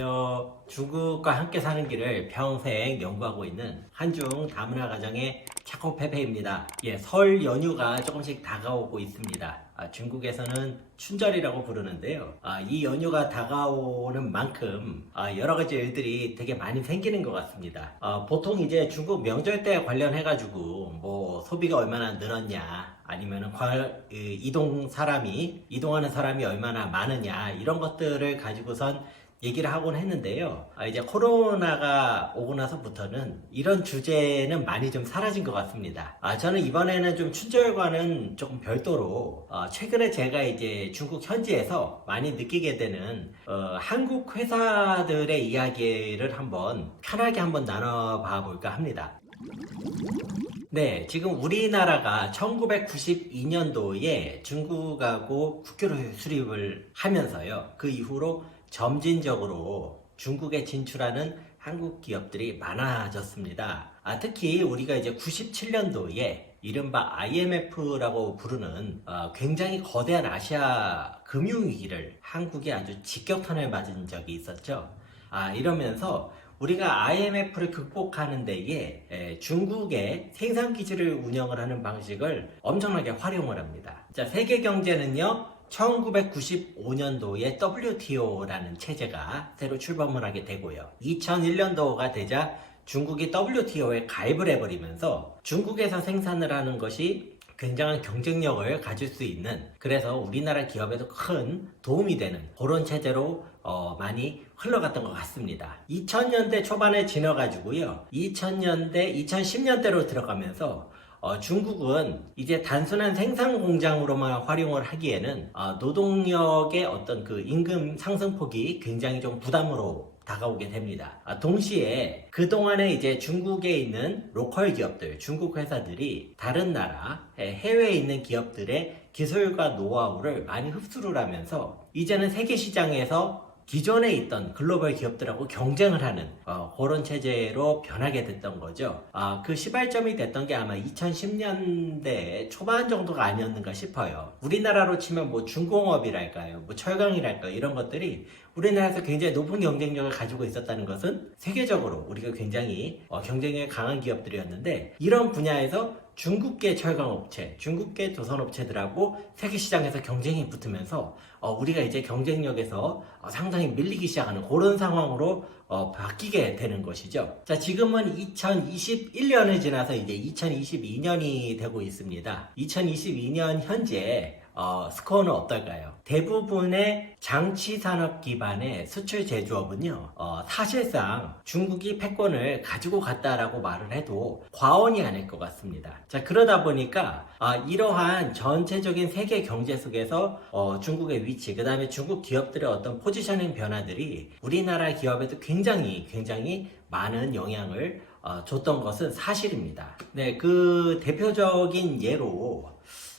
안녕하세요. 중국과 함께 사는 길을 평생 연구하고 있는 한중 다문화 가정의 차코페페입니다. 설 연휴가 조금씩 다가오고 있습니다. 중국에서는 춘절이라고 부르는데요. 이 연휴가 다가오는 만큼 여러 가지 일들이 되게 많이 생기는 것 같습니다. 보통 이제 중국 명절 때 관련해가지고 뭐 소비가 얼마나 늘었냐, 아니면은 이동하는 사람이 얼마나 많으냐, 이런 것들을 가지고선 얘기를 하곤 했는데요. 이제 코로나가 오고 나서부터는 이런 주제는 많이 좀 사라진 것 같습니다. 저는 이번에는 좀 춘절과는 조금 별도로 최근에 제가 이제 중국 현지에서 많이 느끼게 되는 한국 회사들의 이야기를 편하게 한번 나눠봐 볼까 합니다. 네, 지금 우리나라가 1992년도에 중국하고 국교를 수립을 하면서요. 그 이후로 점진적으로 중국에 진출하는 한국 기업들이 많아졌습니다. 특히 우리가 이제 97년도에 이른바 IMF라고 부르는 굉장히 거대한 아시아 금융위기를 한국이 아주 직격탄을 맞은 적이 있었죠. 이러면서 우리가 IMF를 극복하는 데에 중국의 생산 기지를 운영을 하는 방식을 엄청나게 활용을 합니다. 자, 세계 경제는요, 1995년도에 WTO라는 체제가 새로 출범을 하게 되고요. 2001년도가 되자 중국이 WTO에 가입을 해버리면서 중국에서 생산을 하는 것이 굉장한 경쟁력을 가질 수 있는, 그래서 우리나라 기업에도 큰 도움이 되는 그런 체제로 많이 흘러갔던 것 같습니다. 2000년대 초반에 지나가지고요. 2000년대, 2010년대로 들어가면서 중국은 이제 단순한 생산 공장으로만 활용을 하기에는 노동력의 어떤 그 임금 상승폭이 굉장히 좀 부담으로 다가오게 됩니다. 동시에 그동안에 이제 중국에 있는 로컬 기업들, 중국 회사들이 다른 나라, 해외에 있는 기업들의 기술과 노하우를 많이 흡수를 하면서 이제는 세계 시장에서 기존에 있던 글로벌 기업들하고 경쟁을 하는 그런 체제로 변하게 됐던 거죠. 그 시발점이 됐던 게 아마 2010년대 초반 정도가 아니었는가 싶어요. 우리나라로 치면 뭐 중공업이랄까요, 뭐 철강이랄까요, 이런 것들이 우리나라에서 굉장히 높은 경쟁력을 가지고 있었다는 것은 세계적으로 우리가 굉장히 경쟁력이 강한 기업들이었는데, 이런 분야에서 중국계 철강업체, 중국계 조선업체들하고 세계 시장에서 경쟁이 붙으면서 우리가 이제 경쟁력에서 상당히 밀리기 시작하는 그런 상황으로 바뀌게 되는 것이죠. 자, 지금은 2021년을 지나서 이제 2022년이 되고 있습니다. 2022년 현재 스코어는 어떨까요? 대부분의 장치산업 기반의 수출 제조업은요, 사실상 중국이 패권을 가지고 갔다라고 말을 해도 과언이 아닐 것 같습니다. 자, 그러다 보니까 이러한 전체적인 세계 경제 속에서 중국의 위치, 그 다음에 중국 기업들의 어떤 포지셔닝 변화들이 우리나라 기업에도 굉장히 많은 영향을 줬던 것은 사실입니다. 네, 그 대표적인 예로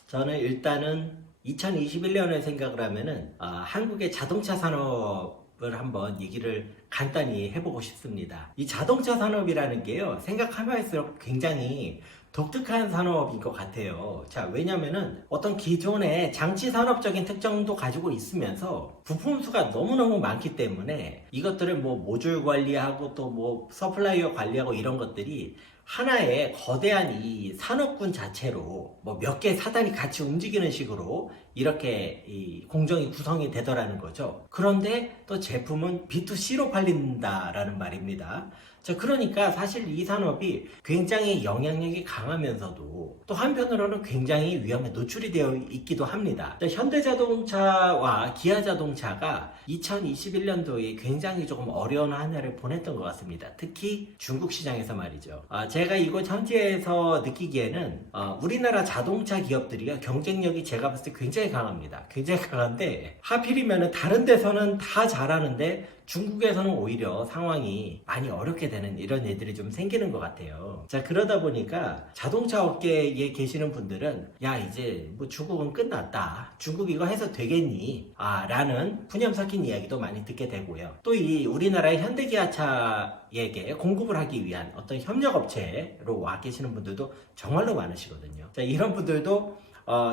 저는 일단은 2021년을 생각을 하면은 한국의 자동차 산업을 한번 얘기를 간단히 해보고 싶습니다. 이 자동차 산업이라는 게요, 생각하면 할수록 굉장히 독특한 산업인 것 같아요. 자, 왜냐면은 어떤 기존의 장치 산업적인 특성도 가지고 있으면서 부품 수가 너무너무 많기 때문에 이것들을 뭐 모듈 관리하고 또 뭐 서플라이어 관리하고 이런 것들이 하나의 거대한 이 산업군 자체로 뭐 몇 개 사단이 같이 움직이는 식으로 이렇게 이 공정이 구성이 되더라는 거죠. 그런데 또 제품은 B2C로 팔린다라는 말입니다. 자, 그러니까 사실 이 산업이 굉장히 영향력이 강하면서도 또 한편으로는 굉장히 위험에 노출이 되어 있기도 합니다. 현대자동차와 기아자동차가 2021년도에 굉장히 조금 어려운 한 해를 보냈던 것 같습니다. 특히 중국 시장에서 말이죠. 제가 이곳 현지에서 느끼기에는 우리나라 자동차 기업들이요, 경쟁력이 제가 봤을 때 굉장히 강합니다. 굉장히 강한데 하필이면 다른 데서는 다 잘하는데 중국에서는 오히려 상황이 많이 어렵게 되는 이런 애들이 좀 생기는 것 같아요. 자, 그러다 보니까 자동차 업계에 계시는 분들은 야, 이제 뭐 중국은 끝났다, 중국 이거 해서 되겠니? 라는 푸념 섞인 이야기도 많이 듣게 되고요. 또 이 우리나라의 현대기아차에게 공급을 하기 위한 어떤 협력업체로 와 계시는 분들도 정말로 많으시거든요. 자, 이런 분들도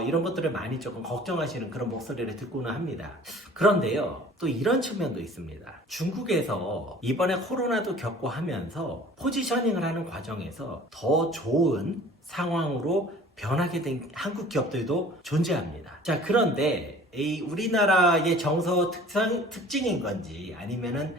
이런 것들을 많이 조금 걱정하시는 그런 목소리를 듣고는 합니다. 그런데요, 또 이런 측면도 있습니다. 중국에서 이번에 코로나도 겪고 하면서 포지셔닝을 하는 과정에서 더 좋은 상황으로 변하게 된 한국 기업들도 존재합니다. 자, 그런데 이 우리나라의 정서 특징인 건지 아니면은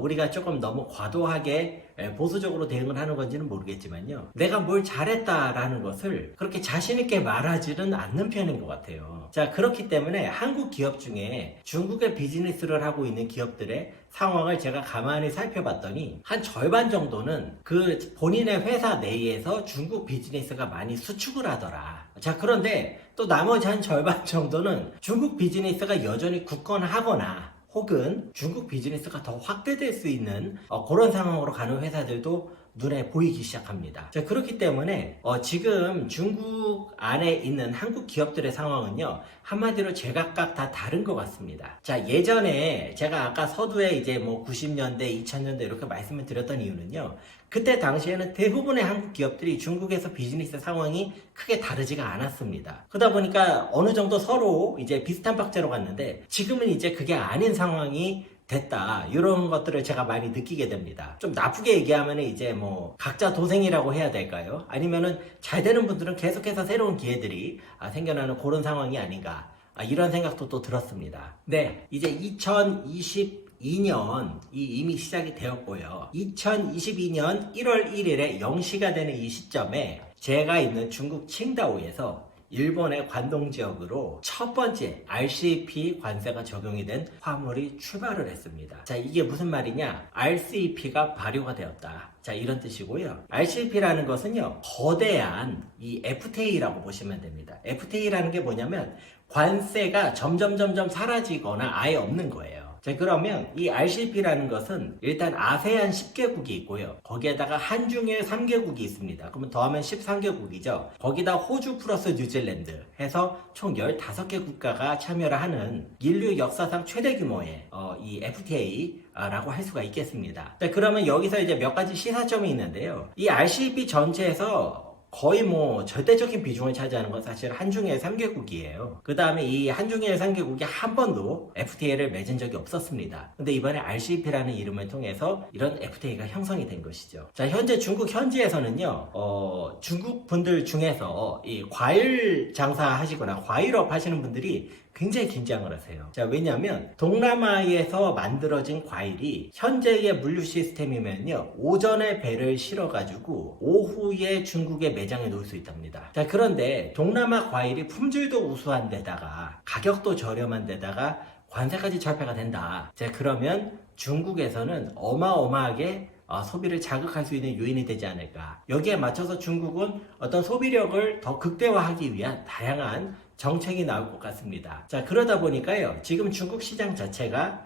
우리가 조금 너무 과도하게 보수적으로 대응을 하는 건지는 모르겠지만요. 내가 뭘 잘했다라는 것을 그렇게 자신있게 말하지는 않는 편인 것 같아요. 자, 그렇기 때문에 한국 기업 중에 중국의 비즈니스를 하고 있는 기업들의 상황을 제가 가만히 살펴봤더니 한 절반 정도는 그 본인의 회사 내에서 중국 비즈니스가 많이 수축을 하더라. 자, 그런데 또 나머지 한 절반 정도는 중국 비즈니스가 여전히 굳건하거나 혹은 중국 비즈니스가 더 확대될 수 있는 그런 상황으로 가는 회사들도 눈에 보이기 시작합니다. 자, 그렇기 때문에 지금 중국 안에 있는 한국 기업들의 상황은요, 한마디로 제각각 다 다른 것 같습니다. 자, 예전에 제가 아까 서두에 이제 뭐 90년대, 2000년대 이렇게 말씀을 드렸던 이유는요, 그때 당시에는 대부분의 한국 기업들이 중국에서 비즈니스 상황이 크게 다르지가 않았습니다. 그러다 보니까 어느 정도 서로 이제 비슷한 박자로 갔는데, 지금은 이제 그게 아닌 상황이 됐다, 이런 것들을 제가 많이 느끼게 됩니다. 좀 나쁘게 얘기하면 이제 뭐 각자 도생이라고 해야 될까요? 아니면은 잘 되는 분들은 계속해서 새로운 기회들이 생겨나는 그런 상황이 아닌가, 이런 생각도 또 들었습니다. 네, 이제 2022년이 이미 시작이 되었고요. 2022년 1월 1일에 0시가 되는 이 시점에 제가 있는 중국 칭다오에서 일본의 관동 지역으로 첫 번째 RCEP 관세가 적용이 된 화물이 출발을 했습니다. 자, 이게 무슨 말이냐? RCEP가 발효가 되었다. 자, 이런 뜻이고요. RCEP라는 것은요, 거대한 이 FTA라고 보시면 됩니다. FTA라는 게 뭐냐면 관세가 점점 사라지거나 아예 없는 거예요. 자, 그러면 이 RCEP라는 것은 일단 아세안 10개국이 있고요. 거기에다가 한중일 3개국이 있습니다. 그러면 더하면 13개국이죠. 거기다 호주 플러스 뉴질랜드 해서 총 15개 국가가 참여를 하는 인류 역사상 최대 규모의 이 FTA라고 할 수가 있겠습니다. 자, 그러면 여기서 이제 몇 가지 시사점이 있는데요. 이 RCEP 전체에서 거의 뭐 절대적인 비중을 차지하는 건 사실 한중일 3개국이에요. 그 다음에 이 한중일 3개국이 한 번도 FTA를 맺은 적이 없었습니다. 근데 이번에 RCEP라는 이름을 통해서 이런 FTA가 형성이 된 것이죠. 자, 현재 중국 현지에서는요, 중국 분들 중에서 이 과일 장사하시거나 과일업 하시는 분들이 굉장히 긴장을 하세요. 자, 왜냐하면 동남아에서 만들어진 과일이 현재의 물류 시스템이면요, 오전에 배를 실어가지고 오후에 중국의 매장에 놓을 수 있답니다. 자, 그런데 동남아 과일이 품질도 우수한 데다가 가격도 저렴한 데다가 관세까지 절패가 된다. 자, 그러면 중국에서는 어마어마하게 소비를 자극할 수 있는 요인이 되지 않을까. 여기에 맞춰서 중국은 어떤 소비력을 더 극대화하기 위한 다양한 정책이 나올 것 같습니다. 자, 그러다 보니까요, 지금 중국 시장 자체가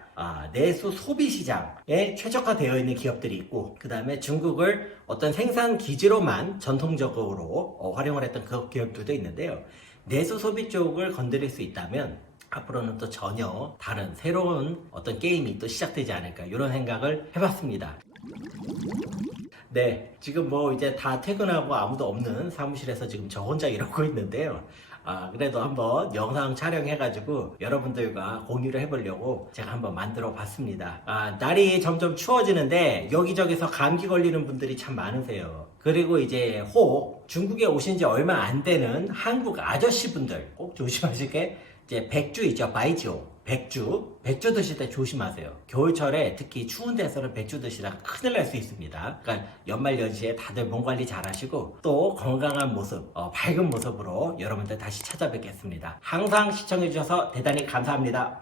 내수 소비 시장에 최적화되어 있는 기업들이 있고, 그 다음에 중국을 어떤 생산 기지로만 전통적으로 활용을 했던 그 기업들도 있는데요. 내수 소비 쪽을 건드릴 수 있다면 앞으로는 또 전혀 다른 새로운 어떤 게임이 또 시작되지 않을까, 이런 생각을 해봤습니다. 네, 지금 뭐 이제 다 퇴근하고 아무도 없는 사무실에서 지금 저 혼자 이러고 있는데요. 그래도 한번 영상 촬영해가지고 여러분들과 공유를 해보려고 제가 한번 만들어 봤습니다. 날이 점점 추워지는데 여기저기서 감기 걸리는 분들이 참 많으세요. 그리고 이제 혹 중국에 오신 지 얼마 안 되는 한국 아저씨분들 꼭 조심하실 게, 이제 백주 있죠, 바이지오. 백주 드실 때 조심하세요. 겨울철에 특히 추운 데서는 백주 드시다가 큰일 날 수 있습니다. 그러니까 연말연시에 다들 몸 관리 잘 하시고 또 건강한 모습, 밝은 모습으로 여러분들 다시 찾아뵙겠습니다. 항상 시청해주셔서 대단히 감사합니다.